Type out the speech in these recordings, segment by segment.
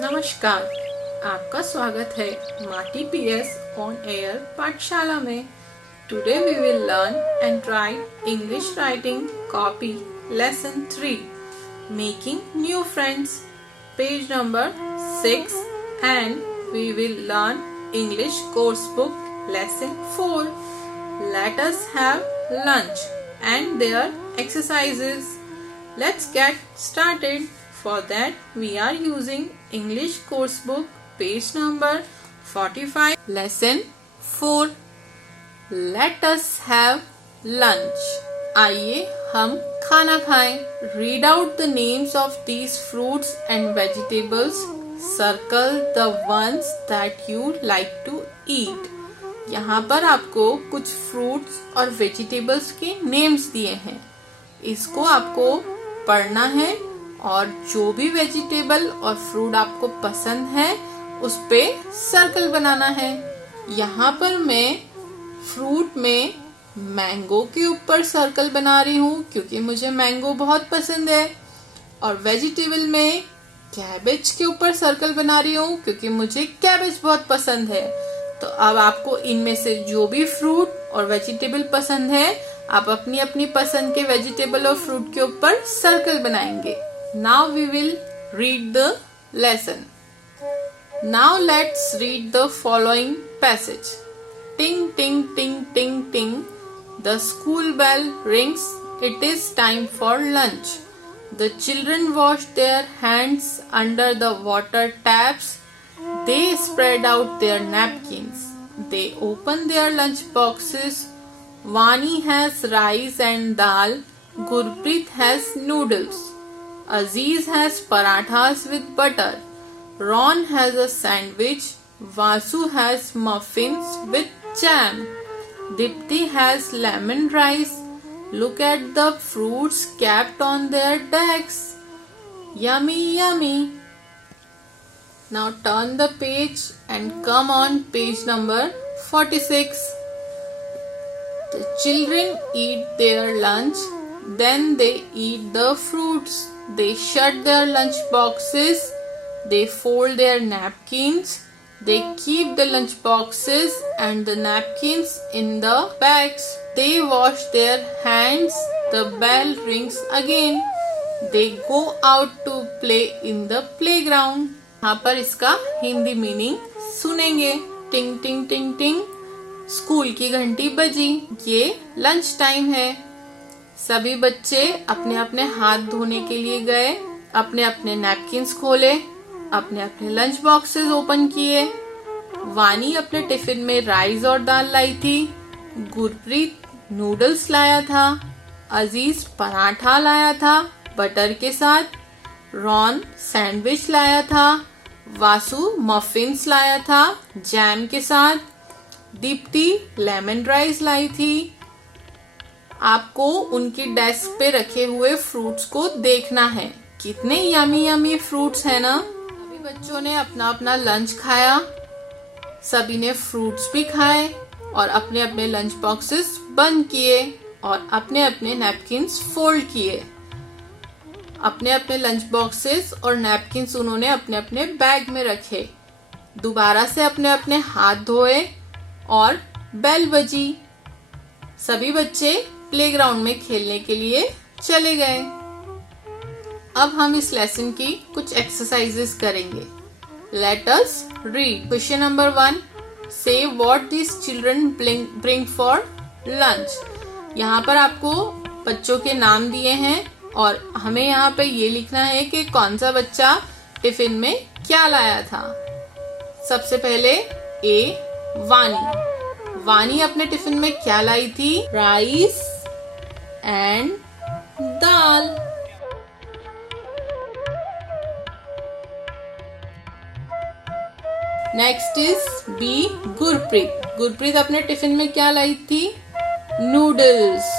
नमस्कार, आपका स्वागत है माटी पीएस ऑन एयर पाठशाला में। Today we will learn and write English writing copy lesson 3 making new friends, page number 6 and we will learn English course book lesson 4. Let us have lunch and their exercises. Let's get started. For that, we are using English course book, page number 45, lesson 4. Let us have lunch. आइए हम खाना खाएं. Read out the names of these fruits and vegetables. Circle the ones that you like to eat. यहाँ पर आपको कुछ fruits और vegetables के नेम्स दिए हैं. इसको आपको पढ़ना है और जो भी वेजिटेबल और फ्रूट आपको पसंद है उस पे सर्कल बनाना है. यहाँ पर मैं फ्रूट में मैंगो के ऊपर सर्कल बना रही हूँ क्योंकि मुझे मैंगो बहुत पसंद है, और वेजिटेबल में कैबेज के ऊपर सर्कल बना रही हूँ क्योंकि मुझे कैबेज बहुत पसंद है. तो अब आपको इनमें से जो भी फ्रूट और वेजिटेबल पसंद है आप अपनी अपनी पसंद के वेजिटेबल और फ्रूट के ऊपर सर्कल बनाएंगे. Now we will read the lesson. Now let's read the following passage. Ting ting ting ting ting. The school bell rings. It is time for lunch. The children wash their hands under the water taps. They spread out their napkins. They open their lunch boxes. Vani has rice and dal. Gurpreet has noodles. Aziz has parathas with butter. Ron has a sandwich. Vasu has muffins with jam. Dipti has lemon rice. Look at the fruits capped on their decks. Yummy, yummy. Now turn the page and come on page number 46. The children eat their lunch. Then they eat the fruits. They shut their lunch boxes. They fold their napkins. They keep the lunch boxes and the napkins in the bags. They wash their hands. The bell rings again. They go out to play in the playground. यहाँ पर इसका Hindi meaning सुनेंगे. टिंग टिंग टिंग टिंग, school की घंटी बजी. ये लंच टाइम है. सभी बच्चे अपने अपने हाथ धोने के लिए गए, अपने अपने नैपकिन्स खोले, अपने अपने लंच बॉक्सेस ओपन किए. वानी अपने टिफिन में राइस और दाल लाई थी. गुरप्रीत नूडल्स लाया था. अजीज पराठा लाया था बटर के साथ. रॉन सैंडविच लाया था. वासु मफिन्स लाया था जैम के साथ. दीप्ति लेमन राइस लाई थी. आपको उनकी डेस्क पे रखे हुए फ्रूट्स को देखना है. कितने यमी यमी फ्रूट्स हैं ना. सभी बच्चों ने अपना अपना लंच खाया. सभी ने फ्रूट्स भी खाए और अपने अपने लंच बॉक्सेस बंद किए और अपने अपने नैपकिन्स फोल्ड किए. अपने अपने लंच बॉक्सेस और नैपकिन्स उन्होंने अपने अपने बैग में रखे. दोबारा से अपने अपने हाथ धोए और बेल बजी. सभी बच्चे प्लेग्राउंड में खेलने के लिए चले गए. अब हम इस लेसन की कुछ एक्सरसाइजेस करेंगे. Let us read. Question number 1. से what this children bring for lunch. यहाँ पर आपको बच्चों के नाम दिए हैं और हमें यहाँ पे ये लिखना है कि कौन सा बच्चा टिफिन में क्या लाया था. सबसे पहले ए, वानी. वानी अपने टिफिन में क्या लाई थी? Rice and dal. Next is B Gurpreet. Gurpreet अपने टिफिन में क्या लाई थी? Noodles.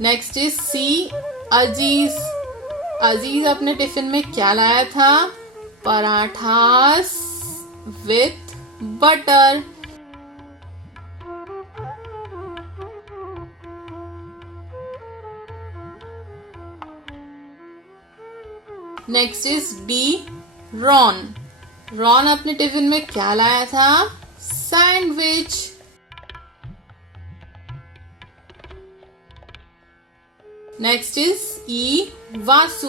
Next is C Aziz. Aziz अपने टिफिन में क्या लाया था? Parathas with butter. Next is D Ron. Ron अपने टिफिन में क्या लाया था? Sandwich. Next is E Vasu.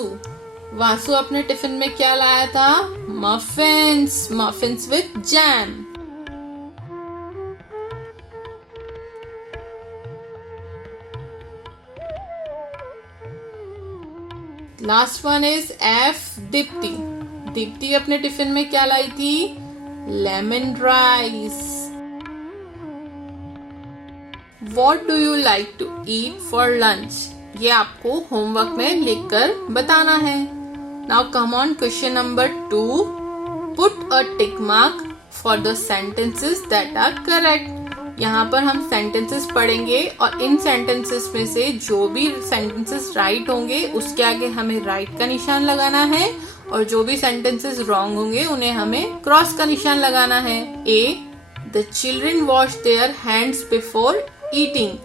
Vasu अपने टिफिन में क्या लाया था? Muffins. Muffins with jam. Last one is F Deepti. Deepti अपने टिफिन में क्या लाई थी? Lemon rice. What do you like to eat for lunch? ये आपको होमवर्क में लिखकर बताना है। Now come on, question number 2. Put a tick mark for the sentences that are correct. यहाँ पर हम सेंटेंसेस पढ़ेंगे और इन सेंटेंसेस में से जो भी सेंटेंसेस राइट होंगे उसके आगे हमें राइट का निशान लगाना है और जो भी सेंटेंसेस रॉन्ग होंगे उन्हें हमें क्रॉस का निशान लगाना है। A. The children wash their hands before eating.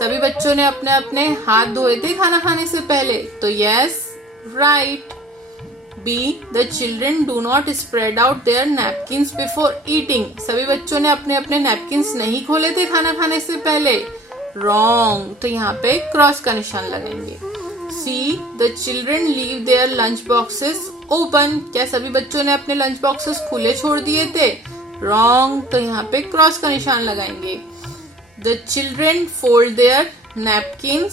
सभी बच्चों ने अपने अपने हाथ धोए थे खाना खाने से पहले, तो yes right. B. The children do not spread out their napkins before eating. सभी बच्चों ने अपने अपने नैपकिन्स नहीं खोले थे खाना खाने से पहले, रॉन्ग। तो यहाँ पे क्रॉस का निशान लगाएंगे। C. The children leave their lunch boxes open. क्या सभी बच्चों ने अपने लंच बॉक्सेस खुले छोड़ दिए थे, रॉन्ग। तो यहाँ पे क्रॉस का निशान लगाएंगे। The children fold their napkins.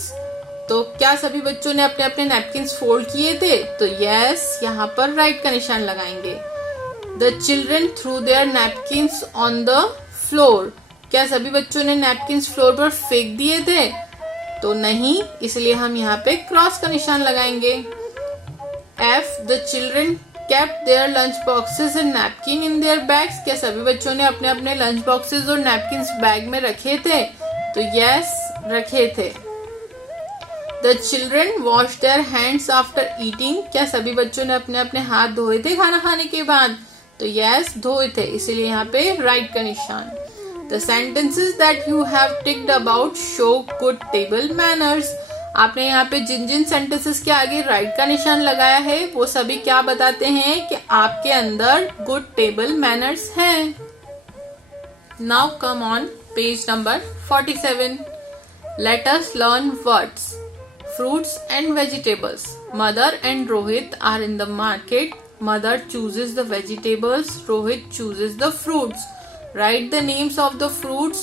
तो क्या सभी बच्चों ने अपने अपने नैपकिन्स फोल्ड किए थे, तो यस, यहाँ पर राइट का निशान लगाएंगे। The children threw their napkins on the floor. क्या सभी बच्चों ने नैपकिन्स फ्लोर पर फेंक दिए थे, तो नहीं, इसलिए हम यहाँ पे क्रॉस का निशान लगाएंगे। F. The children kept their lunch boxes and napkin in their bags. क्या सभी बच्चों ने अपने अपने लंच बॉक्सेस और नैपकिन्स बैग में रखे थे, तो यस, रखे थे। The children washed their hands after eating. क्या सभी बच्चों ने अपने अपने हाथ धोए थे खाना खाने के बाद, तो यस, धोए थे, इसलिए यहाँ पे राइट का निशान। The sentences that you have ticked about show good table manners. आपने यहाँ पे जिन जिन सेंटेंसेस के आगे राइट का निशान लगाया है वो सभी क्या बताते हैं कि आपके अंदर गुड टेबल मैनर्स हैं। Now come on page number 47. Let us learn words. Fruits and vegetables. Mother and Rohit are in the market. Mother chooses the vegetables. Rohit chooses the fruits. Write the names of the fruits,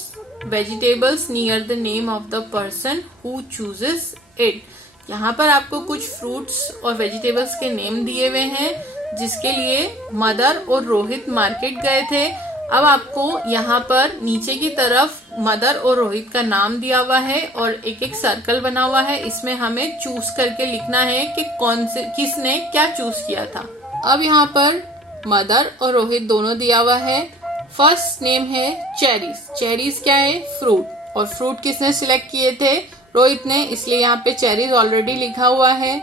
vegetables near the name of the person who chooses it. यहाँ पर आपको कुछ fruits और vegetables के name दिए हुए हैं जिसके लिए मदर और रोहित मार्केट गए थे। अब आपको यहाँ पर नीचे की तरफ मदर और रोहित का नाम दिया हुआ है और एक एक सर्कल बना हुआ है, इसमें हमें चूज करके लिखना है कि कौन से किसने क्या चूज किया था। अब यहाँ पर मदर और रोहित दोनों दिया हुआ है। फर्स्ट नेम है चेरीज। चेरीज क्या है? फ्रूट। और फ्रूट किसने सिलेक्ट किए थे? रोहित ने, इसलिए यहाँ पे चेरीज ऑलरेडी लिखा हुआ है।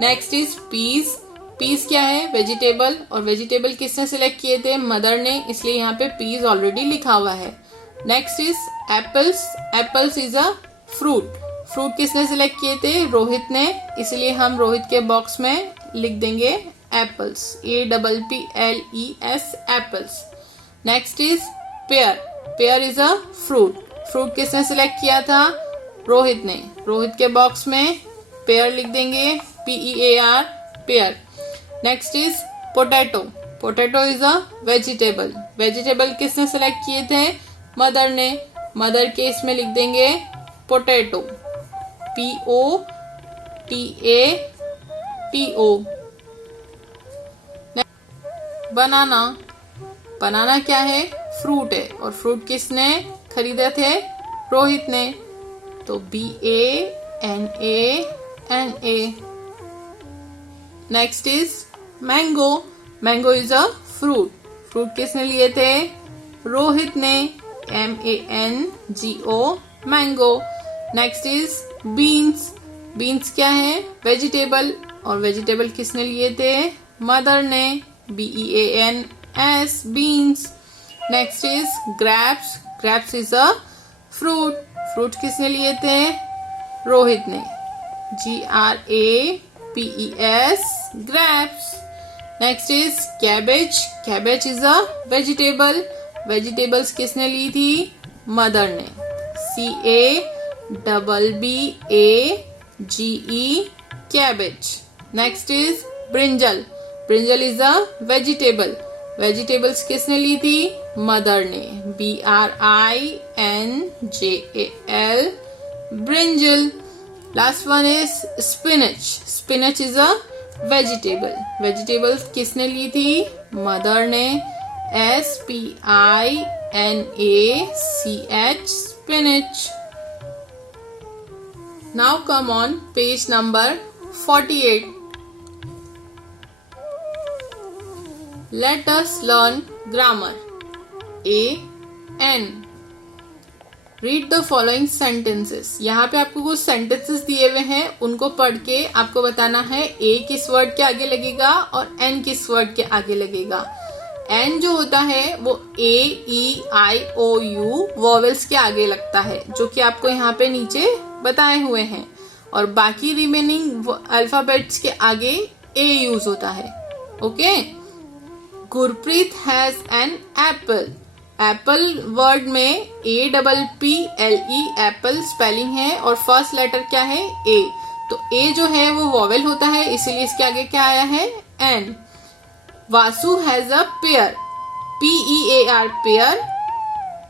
Next is peace. पीस क्या है? वेजिटेबल। और वेजिटेबल किसने सिलेक्ट किए थे? मदर ने, इसलिए यहाँ पे पीस ऑलरेडी लिखा हुआ है। Next is apples. Apples is a fruit. Fruit किसने सिलेक्ट किए थे? रोहित ने, इसलिए हम रोहित के बॉक्स में लिख देंगे apples, APPLES, apples. Next is pair. Pair is a fruit. Fruit किसने सिलेक्ट किया था? रोहित ने, रोहित के बॉक्स में पेयर लिख देंगे, PEAR, pair. Next is potato. Potato is a vegetable. Vegetable किसने सिलेक्ट किए थे? मदर ने, मदर के इसमें लिख देंगे पोटैटो, POTATO। बनाना। बनाना क्या है? फ्रूट है। और फ्रूट किसने खरीदे थे? रोहित ने, तो BANANA। Next is mango, mango is a fruit, fruit किसने लिए थे? रोहित ने, MANGO, mango. Next is beans, beans क्या है? वेजिटेबल, और वेजिटेबल किसने लिए थे? मदर ने, BEANS, beans. Next is grapes, grapes is a fruit, fruit किसने लिए थे? रोहित ने, GRAPES, grapes. Next is cabbage, cabbage is a vegetable, vegetables किसने ली थी? मदर ने, CABBAGE, cabbage. Next is brinjal, brinjal is a vegetable, vegetables किसने ली थी? Mother ने, BRINJAL, brinjal. Last one is spinach, spinach is a vegetable, vegetables किसने ली थी? Mother ने, SPINACH, spinach. Now come on page number 48. Let us learn grammar. AN. Read the following sentences. यहाँ पे आपको कुछ sentences दिए हुए हैं, उनको पढ़ के आपको बताना है A किस वर्ड के आगे लगेगा और N किस वर्ड के आगे लगेगा। N जो होता है वो AEIOU वॉवेल्स के आगे लगता है, जो कि आपको यहाँ पे नीचे बताए हुए हैं, और बाकी रिमेनिंग अल्फाबेट्स के आगे A यूज होता है। Okay. Gurpreet has an apple, Apple word में APPLE एप्पल स्पेलिंग है, और फर्स्ट लेटर क्या है? A। तो A जो है वो वॉवेल होता है, इसीलिए इसके आगे क्या आया है? N। Vasu has a pair, PEAR, pair.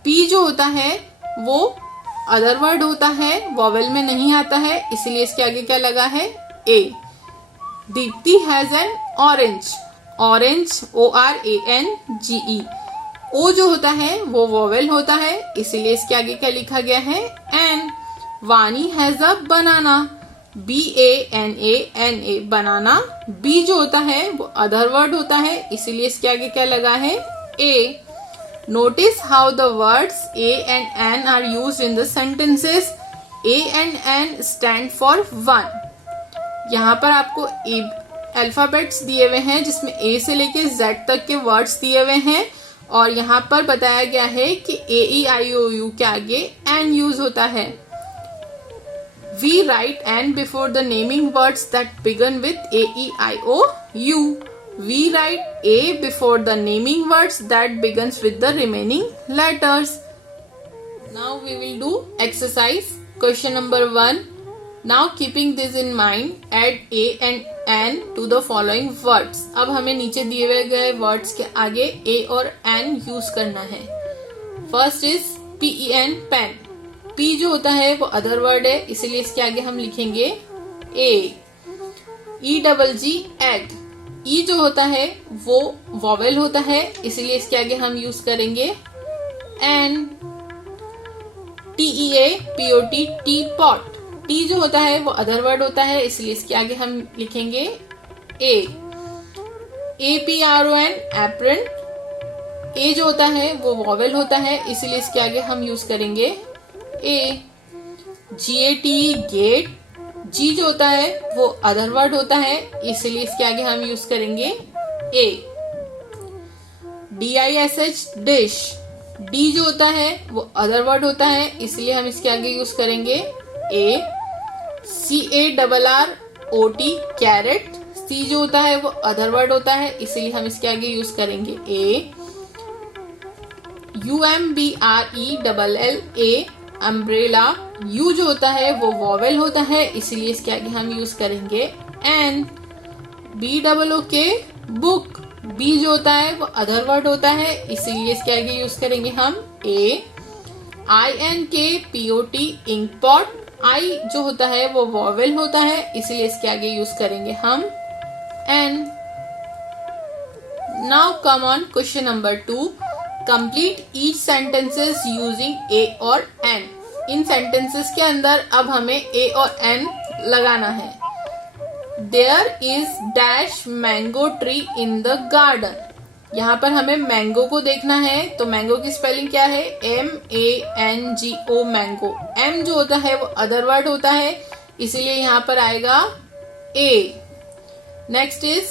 P जो होता है वो अदर वर्ड होता है, वॉवेल में नहीं आता है, इसीलिए इसके आगे क्या लगा है? A। Deepti has an orange, orange ORANGE, O जो होता है वो वॉवेल होता है, इसीलिए इसके आगे क्या लिखा गया है? N। वानी has a banana, BANANA, banana. B जो होता है वो अदर वर्ड होता है, इसीलिए इसके आगे क्या लगा है? A। Notice how the words A and N are used in the sentences. A and N stand for one. यहाँ पर आपको अल्फाबेट्स दिए हुए हैं, जिसमें A से लेके Z तक के वर्ड्स दिए हुए हैं, और यहाँ पर बताया गया है कि AEIOU के आगे N यूज होता है। We write N before the naming words that begin with AEIOU. We write A before the naming words that begins with the remaining letters. Now we will do exercise question number 1. Now keeping this in mind, add A and N to the following words. अब हमें नीचे दिए हुए गए words के आगे A और N use करना है। First is PEN, pen. P जो होता है वो अदर वर्ड है, इसीलिए इसके आगे हम लिखेंगे A। EGG, egg. E जो होता है वो वॉवेल होता है, इसीलिए इसके आगे हम यूज करेंगे N। TEAPOT, T pot. T जो होता है वो अदर वर्ड होता है, इसलिए इसके आगे हम लिखेंगे A। APRON, apron. A जो होता है वो वॉवेल होता है, इसीलिए इसके आगे हम यूज करेंगे A। GATE, gate. G जो होता है वो अदर वर्ड होता है, इसीलिए इसके आगे हम यूज करेंगे A। DISH, dish. D जो होता है वो अदर वर्ड होता है, इसलिए हम इसके आगे यूज करेंगे A। CARROT, carat. C जो होता है वो अदर वर्ड होता है, इसीलिए हम इसके आगे यूज करेंगे A। UMBRELLA, umbrella. U जो होता है वो वॉवेल होता है, इसीलिए इसके आगे हम यूज करेंगे N। BOOK, book. B जो होता है वो अदर वर्ड होता है, इसीलिए इसके आगे यूज करेंगे हम A। INKPOT, ink pot. I जो होता है वो वॉवेल होता है, इसीलिए इसके आगे यूज करेंगे हम N। Now come on question number 2. Complete each sentences using A और N. इन sentences के अंदर अब हमें A और N लगाना है। There is dash mango tree in the garden. यहाँ पर हमें मैंगो को देखना है, तो मैंगो की स्पेलिंग क्या है? MANGO mango. M जो होता है वो अदर वर्ड होता है, इसीलिए यहाँ पर आएगा A। Next is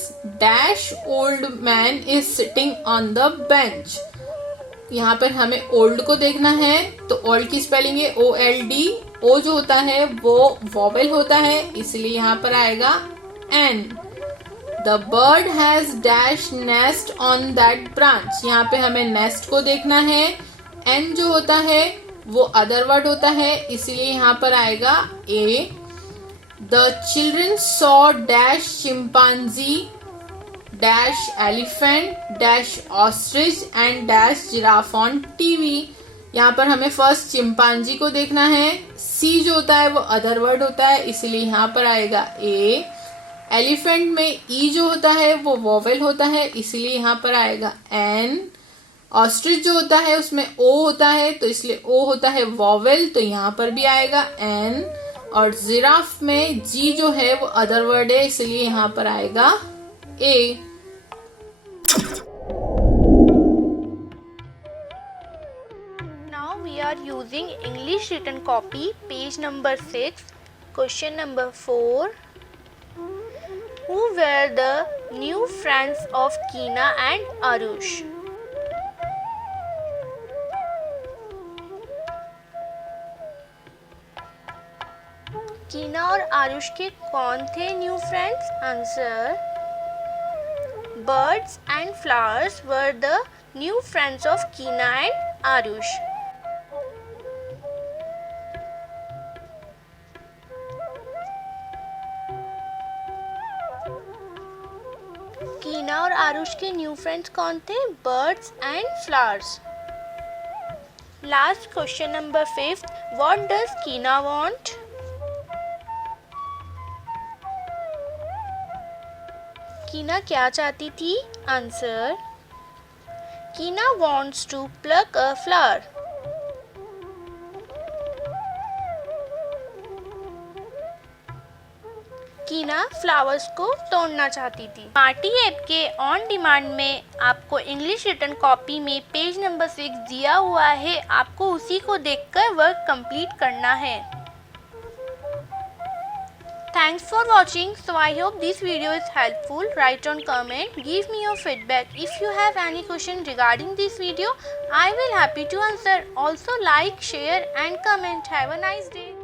dash old man is sitting on the bench. यहाँ पर हमें ओल्ड को देखना है, तो ओल्ड की स्पेलिंग है OLD। ओ जो होता है वो वॉवेल होता है, इसलिए यहाँ पर आएगा N। The bird has dash nest on that branch. यहाँ पे हमें नेस्ट को देखना है। N जो होता है वो अदर वर्ड होता है, इसलिए यहाँ पर आएगा A। The children saw dash chimpanzee dash elephant dash ostrich and dash giraffe on TV. यहाँ पर हमें फर्स्ट चिंपांजी को देखना है। C जो होता है वो अदर वर्ड होता है, इसीलिए यहाँ पर आएगा A। एलिफेंट में E जो होता है वो वॉवेल होता है, इसीलिए यहाँ पर आएगा N। ऑस्ट्रिच जो होता है उसमें O होता है, तो इसलिए O होता है वॉवेल, तो यहाँ पर भी आएगा N। और जिराफ में G जो है वो अदर वर्ड है, इसलिए यहाँ पर आएगा A। Now we are using English written copy, page number 6, question number 4. Who were the new friends of Keena and Arush? कीना और आरुष के कौन थे new friends? Answer, birds and flowers were the new friends of Keena and Arush. कीना और आरुष के new friends कौन थे? Birds and flowers. Last question number 5, what does Keena want? Keena क्या चाहती थी? Answer, Keena wants to pluck a flower. Keena flowers को तोड़ना चाहती थी। स्मार्टी ऐप के ऑन डिमांड में आपको इंग्लिश रिटन कॉपी में पेज नंबर 6 दिया हुआ है, आपको उसी को देखकर वर्क कंप्लीट करना है। Thanks for watching. So I hope this video is helpful. Write on comment. Give me your feedback. If you have any question regarding this video, I will happy to answer. Also like, share and comment. Have a nice day.